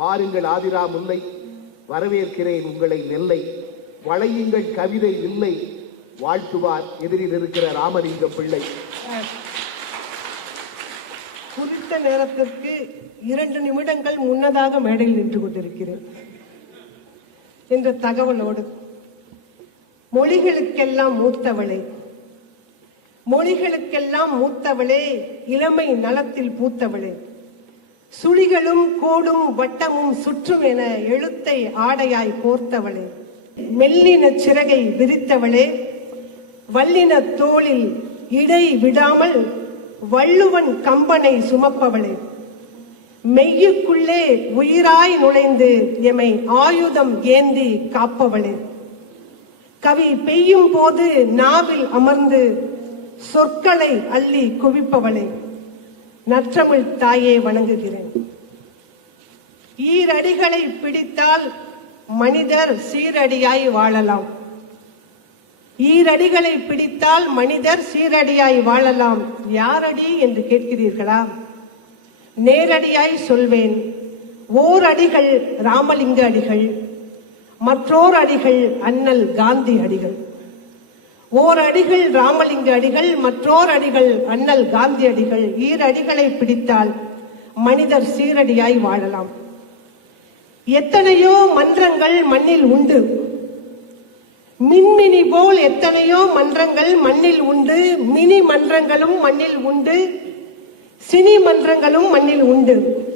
வாருங்கள் ஆதிரா முல்லை வரவேற்கிறேன் உங்களை நெல்லை. வளையுங்கள் கவிதை இல்லை வாழ்த்துவார் எதிரில் இருக்கிற ராமலிங்க பிள்ளை. குறித்த நேரத்திற்கு இரண்டு நிமிடங்கள் முன்னதாக மேடையில் நின்று கொண்டிருக்கிறேன். என்ற தகவலோடு மொழிகளுக்கெல்லாம் மூத்தவளே மொழிகளுக்கெல்லாம் மூத்தவளே இளமை நலத்தில் பூத்தவளே. சுழிகளும் கோடும் வட்டமும் சுற்றும் என எழுத்தை ஆடையாய் கோர்த்தவளே. மெல்லின சிறகை விரித்தவளே. வல்லின தோளில் இடை விடாமல் வள்ளுவன் கம்பனை சுமப்பவளே. மெய்யுக்குள்ளே உயிராய் நுழைந்து எமை ஆயுதம் ஏந்தி காப்பவளே. கவி பெய்யும் போது நாவில் அமர்ந்து சொற்களை அள்ளி குவிப்பவளே. நற்றமிழ் தாயே வணங்குகிறேன். ஈரடிகளை பிடித்தால் மனிதர் சீரடியாய் வாழலாம். ஈரடிகளை பிடித்தால் மனிதர் சீரடியாய் வாழலாம். யாரடி என்று கேட்கிறீர்களா? நேரடியாய் சொல்வேன். ஓர் அடிகள் ராமலிங்க அடிகள் மற்றோர் அடிகள் அண்ணல் காந்தி அடிகள். ஓர் அடிகள் ராமலிங்க அடிகள் மற்றோர் அடிகள் அண்ணல் காந்தி அடிகள். ஈரடிகளை பிடித்தால் மனிதர் சீரடியாய் வாழலாம். எத்தனையோ மன்றங்கள் மண்ணில் உண்டு. மின்மினி போல் எத்தனையோ மன்றங்கள் மண்ணில் உண்டு. மினி மன்றங்களும் மண்ணில் உண்டு. சினி மன்றங்களும் மண்ணில் உண்டு.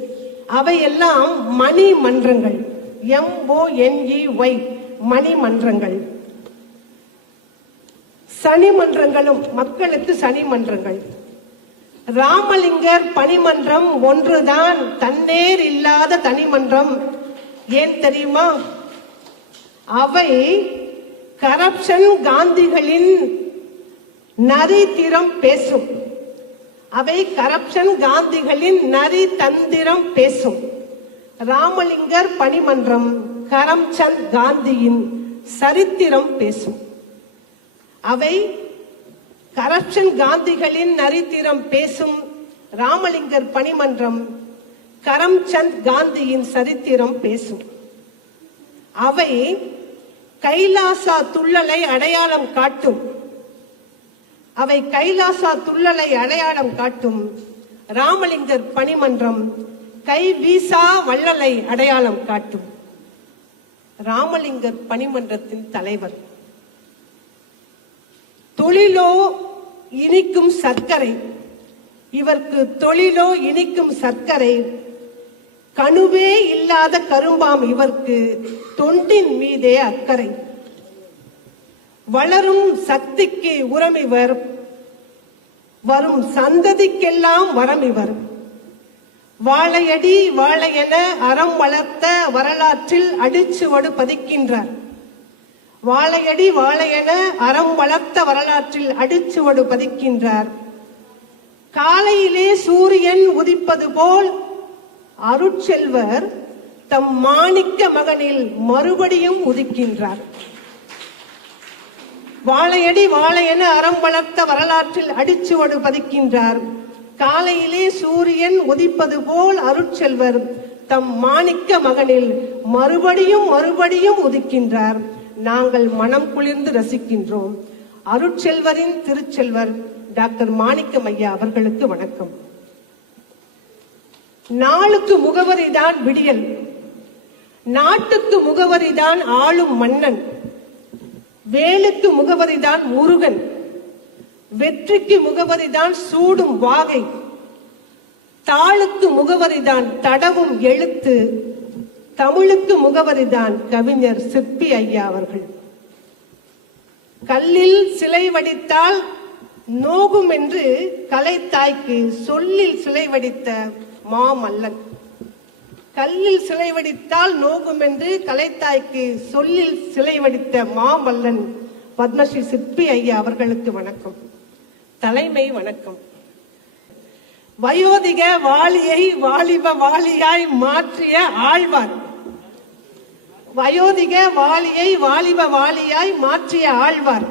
அவையெல்லாம் மணி மன்றங்கள். எம் ஓ ஒய் மணி மன்றங்கள். சனி மன்றங்களும் மக்களுக்கு சனி மன்றங்கள். ராமலிங்கர் பணிமன்றம் ஒன்றுதான் தன்னேர் இல்லாத தனிமன்றம் ஏன் தெரியுமா? அவை கரப்ஷன் காந்திகளின் நரித்திரம் பேசும். அவை கரப்ஷன் காந்திகளின் நரி தந்திரம் பேசும். ராமலிங்கர் பணிமன்றம் கரம்சந்த் காந்தியின் சரித்திரம் பேசும். அவை கரப்ஷன் காந்திகளின் நரித்திரம் பேசும் ராமலிங்கர் பணிமன்றம் கரம்சந்த் காந்தியின் சரித்திரம் பேசும். அவை கைலாசா துள்ளலை அடையாளம் காட்டும். அவை கைலாசா துள்ளலை அடையாளம் காட்டும் ராமலிங்கர் பணிமன்றம் கை வீசா வள்ளலை அடையாளம் காட்டும். ராமலிங்கர் பணிமன்றத்தின் தலைவர். தொழிலோ இனிக்கும் சர்க்கரை. இவர்க்கு தொழிலோ இனிக்கும் சர்க்கரை. கணுவே இல்லாத கரும்பாம் இவர்க்கு தொண்டின் மீதே அக்கறை. வளரும் சக்திக்கு உரம் இவர் வரும் சந்ததிக்கெல்லாம் வரம் இவர் வாழையடி வாழையென அறம் வளர்த்த வரலாற்றில் அடிச்சுவடு பதிக்கின்றார். வாழையடி வாழையென அறம் வளர்த்த வரலாற்றில் அடிச்சுவடு பதிக்கின்றார். காலையிலே சூரியன் உதிப்பது போல் அருட்செல்வர் தம் மாணிக்க மகனில் மறுபடியும் உதிக்கின்றார். வாழையடி வாழையென அறம் வளர்த்த வரலாற்றில் அடிச்சுவடு பதிக்கின்றார். காலையிலே சூரியன் உதிப்பது போல் அருட்செல்வர் தம் மாணிக்க மகனில் மறுபடியும் மறுபடியும் உதிக்கின்றார். நாங்கள் மனம் குளிர்ந்து ரசிக்கின்றோம். அருட்செல்வரின் திருச்செல்வர் டாக்டர் மாணிக்கம் ஐயா அவர்களுக்கு வணக்கம். நாளுக்கு முகவரிதான் விடியல். நாட்டுக்கு முகவரிதான் ஆளும் மன்னன். வேலுக்கு முகவரிதான் முருகன். வெற்றிக்கு முகவரிதான் சூடும் வாகை. தாளுக்கு முகவரிதான் தடவும் எழுத்து. தமிழுக்கு முகவரிதான் கவிஞர் சிற்பி ஐயா அவர்கள். கல்லில் சிலை வடித்தால் நோகும் என்று கலைத்தாய்க்கு சொல்லில் சிலை வடித்த மாமல்லன். கல்லில் சிலை வடித்தால் நோகும் என்று கலைத்தாய்க்கு சொல்லில் சிலை வடித்த மாமல்லன் பத்மஸ்ரீ சிற்பி ஐயா அவர்களுக்கு வணக்கம். தலைமை வணக்கம். வயோதிக வாலியை வாலிப வாலியாய் மாற்றிய ஆழ்வார். வயோதிக வாலியை வாலிப வாலியாய் மாற்றிய ஆழ்வார்.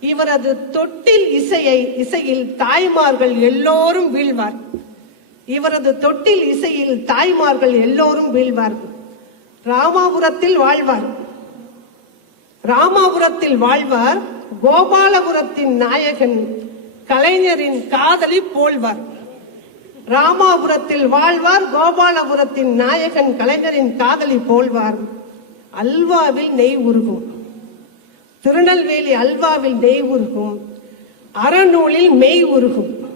இவரது தொட்டில் இசையை இசையில் தாய்மார்கள் எல்லோரும் வீழ்வார். இவரது தொட்டில் இசையில் தாய்மார்கள் எல்லோரும் வீழ்வார். ராமாபுரத்தில் வாழ்வார். ராமாபுரத்தில் வாழ்வார். கோபாலபுரத்தின் நாயகன் கலைஞரின் காதலி போல்வார் ராமாபுரத்தில் வாழ்வார். கோபாலபுரத்தின் நாயகன் கலைஞரின் காதலி போல்வார் அல்வாவில் நெய் உருகும். திருநெல்வேலி அல்வாவில் நெய் உருகும். அறநூலில் மெய் உருகும்.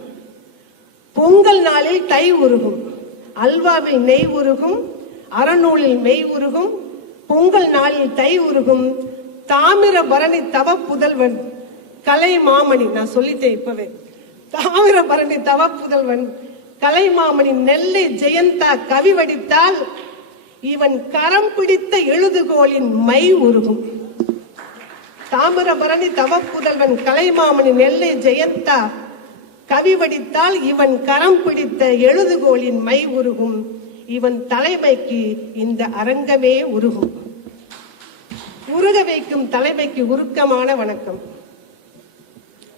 பொங்கல் நாளில் தை உருகும். அல்வாவில் நெய் உருகும். அறநூலில் மெய் உருகும். பொங்கல் நாளில் தை உருகும். தாமிரபரணி தவ புதல்வன். கலை மாமணி நான் சொல்லிட்டேன் இப்பவே. தாமிரபரணி தவ புதல்வன். கலைமாமணி நெல்லை ஜெயந்தா கவி வடித்தால் இவன் கரம் பிடித்த எழுதுகோலின் மை உருகும். தாமிரபரணி தவப்புதல்வன் கலைமாமணி நெல்லை ஜெயந்தா கவி வடித்தால் இவன் கரம் பிடித்த எழுதுகோலின் மை உருகும். இவன் தலைமைக்கு இந்த அரங்கமே உருகும். உருக வைக்கும் தலைமைக்கு உருக்கமான வணக்கம்.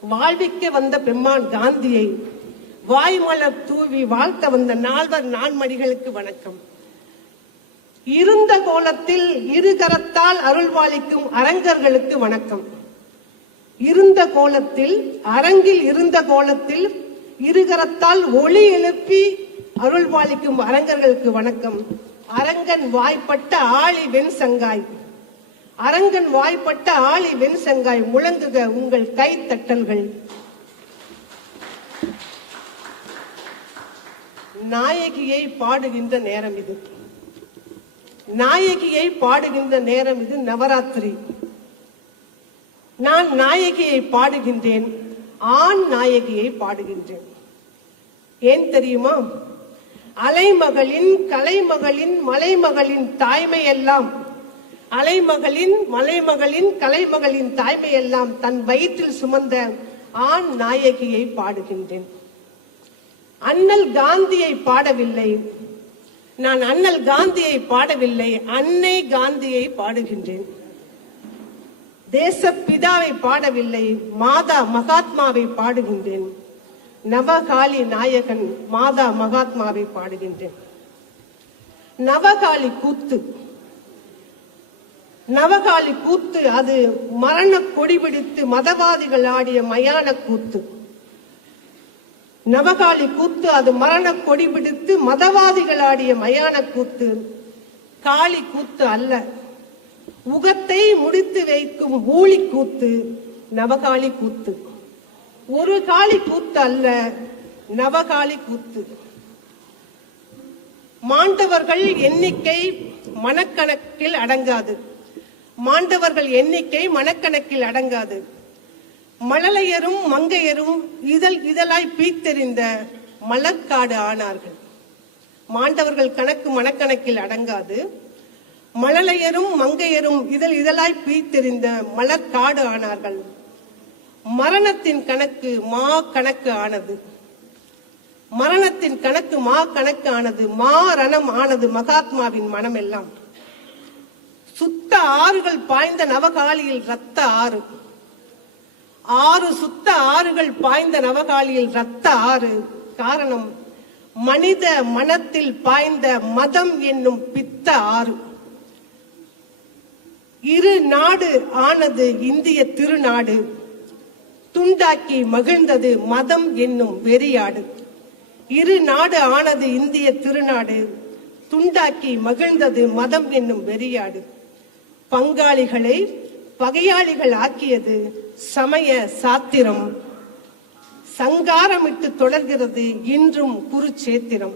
வாழ்விக்க வந்த பெம்மான் காந்தியை வாய்மலர் தூவி வாழ்த்த வந்த நால்வர் நான்மணிகளுக்கு வணக்கம். இருந்த கோலத்தில் இருகரத்தால் அருள்வாளிக்கும் அரங்கர்களுக்கு வணக்கம். இருந்த கோலத்தில் அரங்கில் இருந்த கோலத்தில் இருகரத்தால் ஒளி எழுப்பி அருள்வாளிக்கும் அரங்கர்களுக்கு வணக்கம். அரங்கன் வாய்ப்பட்ட ஆளி வெண் சங்காய். அரங்கன் வாய்ப்பட்ட ஆளி வெண் சங்காய் முழங்குக உங்கள் கைத்தட்டல்கள் நாயகியை பாடுகின்ற நேரம் இது. நாயகியை பாடுகின்ற நேரம் இது நவராத்திரி. நான் நாயகியை பாடுகின்றேன் ஆண் நாயகியை பாடுகின்றேன். ஏன் தெரியுமா? அலைமகளின் கலைமகளின் மலைமகளின் தாய்மை எல்லாம் அலைமகளின் மலைமகளின் கலைமகளின் தாய்மை எல்லாம் தன் வயிற்றில் சுமந்த ஆண் நாயகியை பாடுகின்றேன். அண்ணல் காந்தியை பாடவில்லை நான் அண்ணல் காந்தியை பாடவில்லை அன்னை காந்தியை பாடுகின்றேன். தேச பிதாவை பாடவில்லை மாதா மகாத்மாவை பாடுகின்றேன். நவகாளி நாயகன் மாதா மகாத்மாவை பாடுகின்றேன். நவகாளி கூத்து. நவகாளி கூத்து அது மரண கொடி பிடித்து மதவாதிகள் ஆடிய மயான கூத்து. நவகாளி கூத்து அது மரண கொடி பிடித்து மதவாதிகள் ஆடிய மயான கூத்து. காளி கூத்து அல்ல. உகத்தை முடித்து வைக்கும் ஊழி கூத்து நவகாளி கூத்து. ஒரு காளி கூத்து அல்ல நவகாளி கூத்து. மாண்டவர்கள் எண்ணிக்கை மனக்கணக்கில் அடங்காது. மாண்டவர்கள் எண்ணிக்கை மனக்கணக்கில் அடங்காது. மழலையரும் மங்கையரும் இதழ் இதழாய் பீத்தெறிந்த மலக்காடு ஆனார்கள். மாண்டவர்கள் கணக்கு மனக்கணக்கில் அடங்காது. மழலையரும் மங்கையரும் இதழ் இதழாய் பீத்தெறிந்த மலர்காடு ஆனார்கள். மரணத்தின் கணக்கு மா கணக்கு ஆனது. மரணத்தின் கணக்கு மா கணக்கு ஆனது. மாரணம் ஆனது மகாத்மாவின் மனமெல்லாம். சுத்த ஆறுகள் பாய்ந்த நவகாலியில் ரத்த ஆறு. ஆறு சுத்த ஆறுகள் பாய்ந்த நவகாலியில் ரத்த ஆறு. காரணம் மனித மனத்தில் பாய்ந்த மதம் என்னும் பித்த ஆறு. இரு நாடு ஆனது இந்திய திருநாடு. துண்டாக்கி மகிழ்ந்தது மதம் என்னும் வெறியாடு. இரு நாடு ஆனது இந்திய திருநாடு. துண்டாக்கி மகிழ்ந்தது மதம் என்னும் வெறியாடு. பங்காளிகளை பகையாளிகள் ஆக்கியது சமய சாத்திரம். சங்காரமிட்டு தொடர்கிறது இன்றும் குருச்சேத்திரம்.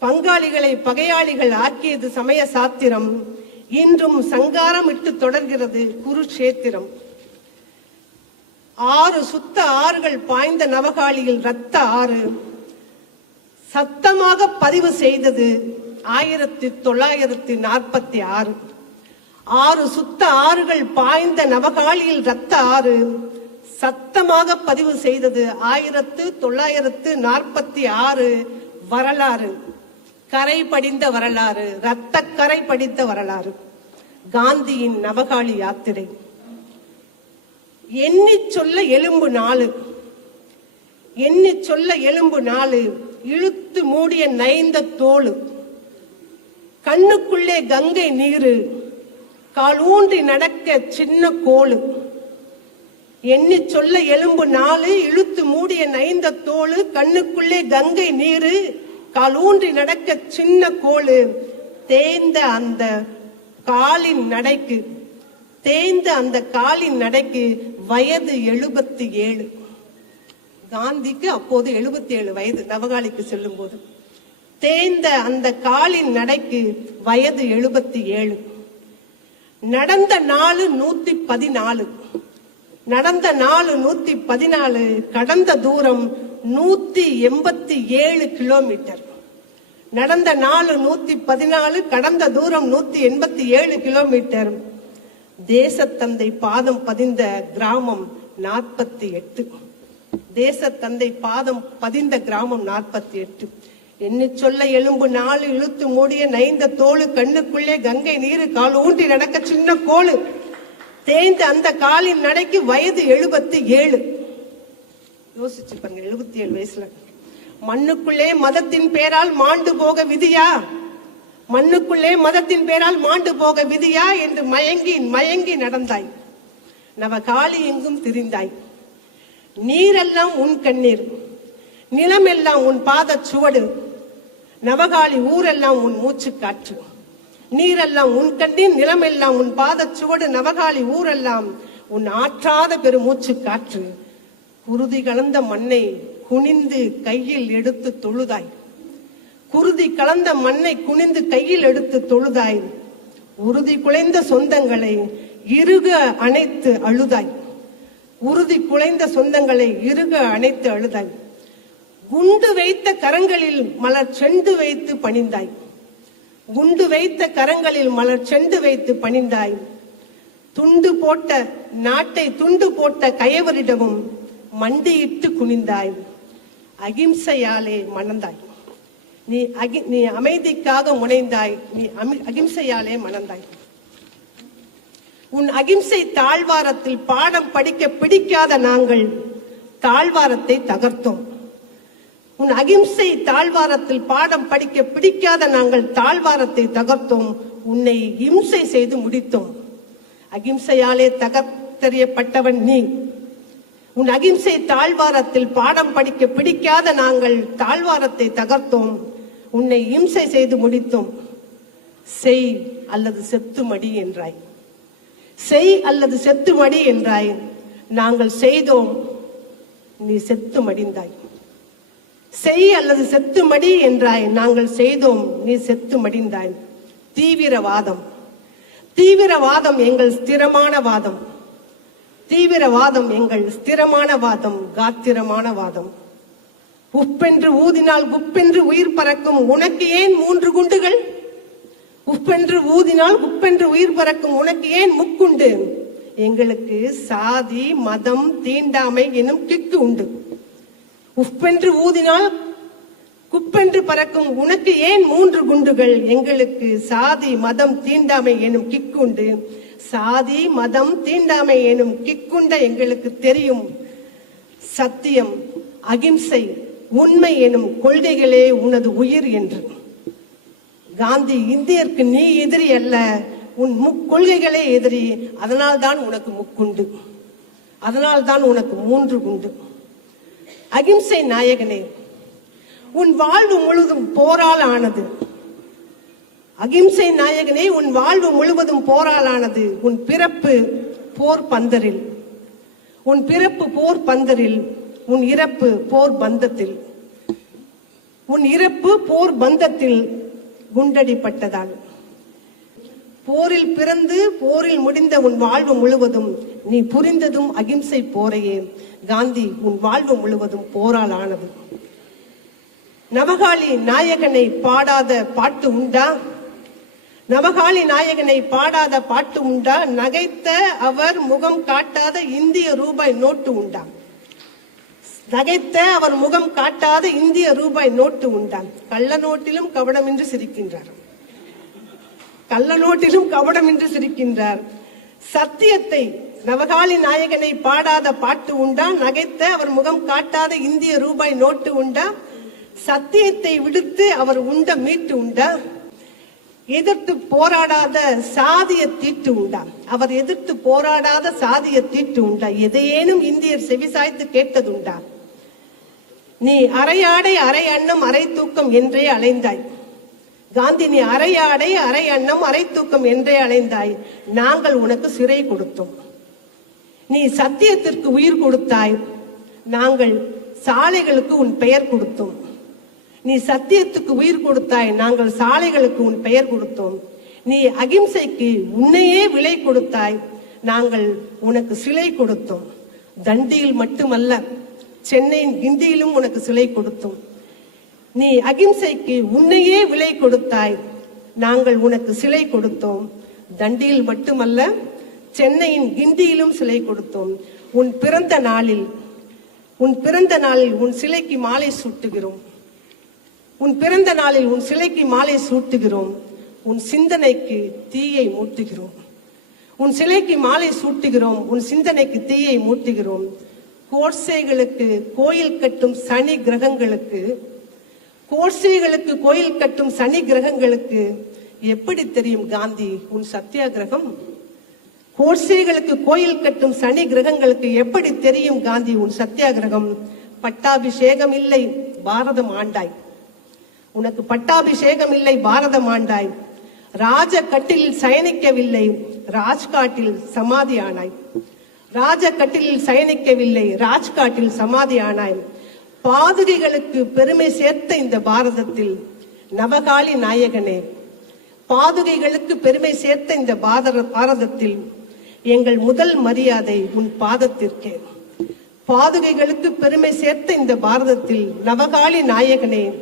பங்காளிகளை பகையாளிகள் ஆக்கியது சமய சாத்திரம். இன்றும் சங்காரமிட்டு தொடர்கிறது குருச்சேத்திரம். ஆறு சுத்த ஆறுகள் பாய்ந்த நவகாளியில் ரத்த ஆறு. சத்தமாக பதிவு செய்தது ஆயிரத்தி தொள்ளாயிரத்தி நாற்பத்தி ஆறு. ஆறு சுத்த ஆறுகள் பாய்ந்த நவகாளியில் ரத்த ஆறு. சத்தமாக பதிவு செய்தது ஆயிரத்து தொள்ளாயிரத்து நாற்பத்தி ஆறு வரலாறு. கரை படிந்த வரலாறு ரத்த கரை படித்த வரலாறு. காந்தியின் நவகாளி யாத்திரை. எண்ணி சொல்ல எலும்பு நாலு. எண்ணி சொல்ல எலும்பு நாலு இழுத்து மூடிய நைந்த தோளு கண்ணுக்குள்ளே கங்கை நீரு. கால் ஊன்றி நடக்க சின்ன கோளு எண்ணி சொல்ல எலும்பு நாலு இழுத்து மூடிய நைந்த தோளு கண்ணுக்குள்ளே கங்கை நீரு கால் ஊன்றி நடக்க சின்ன கோளு தேய்ந்த அந்த காலின் நடைக்கு தேய்ந்த அந்த காலின் நடைக்கு வயது எழுபத்தி ஏழு. காந்திக்கு அப்போது எழுபத்தி ஏழு வயது நவகாலிக்கு செல்லும் போது தேய்ந்த அந்த காலின் நடைக்கு வயது எழுபத்தி ஏழு. நடந்த நாலு நூத்தி பதினாலு. நடந்த நாலு நூத்தி பதினாலு கடந்த தூரம் நூத்தி எண்பத்தி ஏழு கிலோமீட்டர். நடந்த நாலு நூத்தி பதினாலு கடந்த தூரம் நூத்தி எண்பத்தி ஏழு கிலோமீட்டர். தேசத்தந்தை பாதம் பதிந்த கிராமம் நாற்பத்தி எட்டு. தேசத்தந்தை பாதம் பதிந்த கிராமம் நாற்பத்தி எட்டு. எண்ணி சொல்ல எலும்பு நாலு இழுத்து மூடிய நைந்த தோளு கண்ணுக்குள்ளே கங்கை நீரு கால் ஊன்றி நடக்க சின்ன கோளு தேய்ந்த அந்த காலின் நடைக்கு வயது எழுபத்தி ஏழு. யோசிச்சு பாருங்க எழுபத்தி ஏழு வயசுல. மண்ணுக்குள்ளே மதத்தின் பேரால் மாண்டு போக விதியா? மண்ணுக்குள்ளே மதத்தின் பேரால் மாண்டு போக விதியா? என்று மயங்கி மயங்கி நடந்தாய். நவ காலி எங்கும் திரிந்தாய். நீரெல்லாம் உன் கண்ணீர். நிலமெல்லாம் உன் பாதச் சுவடு. நவகாலி ஊரெல்லாம் உன் மூச்சு காற்று. நீரெல்லாம் உன் கண்ணீர் நிலமெல்லாம் உன் பாதச் சுவடு. நவகாலி ஊரெல்லாம் உன் ஆற்றாத பெருமூச்சு காற்று. குருதி கலந்த மண்ணை குனிந்து கையில் எடுத்து தொழுதாய். குருதி கலந்த மண்ணை குனிந்து கையில் எடுத்து தொழுதாய். உறுதி குலைந்த சொந்தங்களை இறுக அணைத்து அழுதாய். உறுதி குலைந்த சொந்தங்களை இறுக அணைத்து அழுதாய். குண்டு வைத்த கரங்களில் மலர் செண்டு வைத்து பணிந்தாய். குண்டு வைத்த கரங்களில் மலர் செண்டு வைத்து பணிந்தாய். துண்டு போட்ட நாட்டை துண்டு போட்ட கயவரிடமும் மண்டியிட்டு குனிந்தாய். அகிம்சையாலே மணந்தாய். நீ அகி நீ அமைதிக்காக முனைந்தாய். நீ அமி- அகிம்சையாலே மணந்தாய். உன் அகிம்சை தாழ்வாரத்தில் பாடம் படிக்க பிடிக்காத நாங்கள் தாழ்வாரத்தை தகர்த்தோம். உன் அகிம்சை தாழ்வாரத்தில் பாடம் படிக்க பிடிக்காத நாங்கள் தாழ்வாரத்தை தகர்த்தோம். உன்னை இம்சை செய்து முடித்தோம். அகிம்சையாலே தகர்த்தெறியப்பட்டவன் நீ. உன் அகிம்சை தாழ்வாரத்தில் பாடம் படிக்க பிடிக்காத நாங்கள் தாழ்வாரத்தை தகர்த்தோம். உன்னை இம்சை செய்து முடித்தோம். செய் அல்லது செத்து மடி என்றாய். செய் அல்லது செத்து மடி என்றாய். நாங்கள் செய்தோம். நீ செத்து மடிந்தாய் செய் அல்லது செத்து மடி என்றாய். நாங்கள் செய்தோம் நீ செத்து மடிந்தாய் தீவிரவாதம். தீவிரவாதம் எங்கள் ஸ்திரமான வாதம். தீவிரவாதம் எங்கள் ஸ்திரமான வாதம் காத்திரமான வாதம். உப்பென்று ஊதினால் குப்பென்று உயிர் பறக்கும் உனக்கு ஏன் மூன்று குண்டுகள்? உப்பென்று ஊதினால் உப்பென்று உயிர் பறக்கும் உனக்கு ஏன் முக்குண்டு? எங்களுக்கு சாதி மதம் தீண்டாமை எனும் கிக்கு உண்டு. உப்பென்று ஊதினால் குப்பென்று பறக்கும் உனக்கு ஏன் மூன்று குண்டுகள்? எங்களுக்கு சாதி மதம் தீண்டாமை எனும் கிக்குண்டு சாதி மதம் தீண்டாமை எனும் கிக்குண்ட எங்களுக்கு தெரியும். சத்தியம் அகிம்சை உண்மை எனும் கொள்கைகளே உனது உயிர் என்று. காந்தி இந்தியருக்கு நீ எதிரி அல்ல. உன் முக்கொள்கைகளே எதிரி. அதனால்தான் உனக்கு முக்குண்டு. அதனால்தான் உனக்கு மூன்று குண்டு. அகிம்சை நாயகனே உன் வாழ்வு முழுதும் போரால் ஆனது. அகிம்சை நாயகனே உன் வாழ்வு முழுவதும் போரால் ஆனது. உன் பிறப்பு போர் பந்தரில். உன் பிறப்பு போர் பந்தரில் உன் இறப்பு போர் பந்தத்தில். உன் இறப்பு போர் பந்தத்தில் குண்டடிப்பட்டதால். போரில் பிறந்து போரில் முடிந்த உன் வாழ்வு முழுவதும் நீ புரிந்ததும் அகிம்சை போரையே. காந்தி உன் வாழ்வு முழுவதும் போரால் ஆனது நவகாளி நாயகனை பாடாத பாட்டு உண்டா? நவகாளி நாயகனை பாடாத பாட்டு உண்டா? நகைத்த அவர் முகம் காட்டாத இந்திய ரூபாய் நோட்டு உண்டா? நகைத்த அவர் முகம் காட்டாத இந்திய ரூபாய் நோட்டு உண்டான் கள்ள நோட்டிலும் கவடமின்றி சிரிக்கின்றார். கள்ள நோட்டிலும் கவடமின்றி சிரிக்கின்றார். சத்தியத்தை நவகாளி நாயகனை பாடாத பாட்டு உண்டா? நகைத்த அவர் முகம் காட்டாத இந்திய ரூபாய் நோட்டு உண்டா? சத்தியத்தை விடுத்து அவர் உண்ட மீட்டு உண்டா? எதிர்த்து போராடாத சாதிய தீட்டு உண்டா? அவர் எதிர்த்து போராடாத சாதிய தீட்டு உண்டா? எதையேனும் இந்தியர் செவிசாய்த்து கேட்டதுண்டா? நீ அரையாடை அரை அன்னம் அரை தூக்கம் என்றே அலைந்தாய். காந்தி நீ அரையாடை அரை அன்னம் அரை தூக்கம் என்றே அலைந்தாய். நாங்கள் உனக்கு சிறை கொடுத்தோம். நீ சத்தியத்திற்கு உயிர் கொடுத்தாய். நாங்கள் சாலைகளுக்கு உன் பெயர் கொடுத்தோம். நீ சத்தியத்துக்கு உயிர் கொடுத்தாய் நாங்கள் சாலைகளுக்கு உன் பெயர் கொடுத்தோம். நீ அகிம்சைக்கு உன்னையே விலை கொடுத்தாய் நாங்கள் உனக்கு சிலை கொடுத்தோம். தண்டியில் மட்டுமல்ல சென்னையின் கிண்டியிலும் உனக்கு சிலை கொடுத்தோம். நீ அகிம்சைக்கு உன்னையே விலை கொடுத்தாய் நாங்கள் உனக்கு சிலை கொடுத்தோம். தண்டியில் மட்டுமல்ல சென்னையின் கிண்டியிலும் சிலை கொடுத்தோம். உன் பிறந்த நாளில் உன் பிறந்த நாளில் உன் சிலைக்கு மாலை சூட்டுகிறோம். உன் பிறந்த நாளில் உன் சிலைக்கு மாலை சூட்டுகிறோம். உன் சிந்தனைக்கு தீயை மூட்டுகிறோம். உன் சிலைக்கு மாலை சூட்டுகிறோம். உன் சிந்தனைக்கு தீயை மூட்டுகிறோம். கோட்சைகளுக்கு கோயில் கட்டும் சனி கிரகங்களுக்கு கோட்சைகளுக்கு கோயில் கட்டும் சனி கிரகங்களுக்கு எப்படி தெரியும் காந்தி? உன் சத்தியாகிரகம் கோட்சைகளுக்கு கோயில் கட்டும் சனி கிரகங்களுக்கு எப்படி தெரியும் காந்தி? உன் சத்தியாகிரகம் பட்டாபிஷேகம் இல்லை பாரதம் ஆண்டாய். உனக்கு பட்டாபிஷேகம் இல்லை பாரதம் ஆண்டாய். ராஜ கட்டிலில் சயனிக்கவில்லை ராஜ்காட்டில் சமாதி ஆனாய். ராஜ கட்டிலில் சயனிக்கவில்லை ராஜ்காட்டில் சமாதி ஆனாய். பாதுகைகளுக்கு பெருமை சேர்த்த இந்த பாரதத்தில் நவகாளி நாயகனே பாதுகைகளுக்கு பெருமை சேர்த்த இந்த பாரதத்தில் எங்கள் முதல் மரியாதை உன் பாதத்திற்கே. பாதுகைகளுக்கு பெருமை சேர்த்த இந்த பாரதத்தில் நவகாளி நாயகனே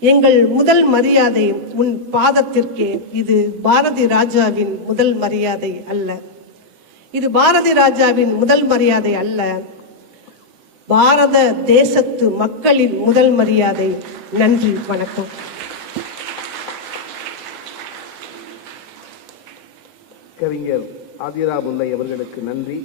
எங்கள் முதல் மரியாதை உன் பாதத்திற்கே. இது பாரதி ராஜாவின் முதல் மரியாதை அல்ல. இது பாரதி ராஜாவின் முதல் மரியாதை அல்ல. பாரத தேசத்து மக்களின் முதல் மரியாதை. நன்றி வணக்கம். கவிஞர் ஆதிரா முல்லை அவர்களுக்கு நன்றி.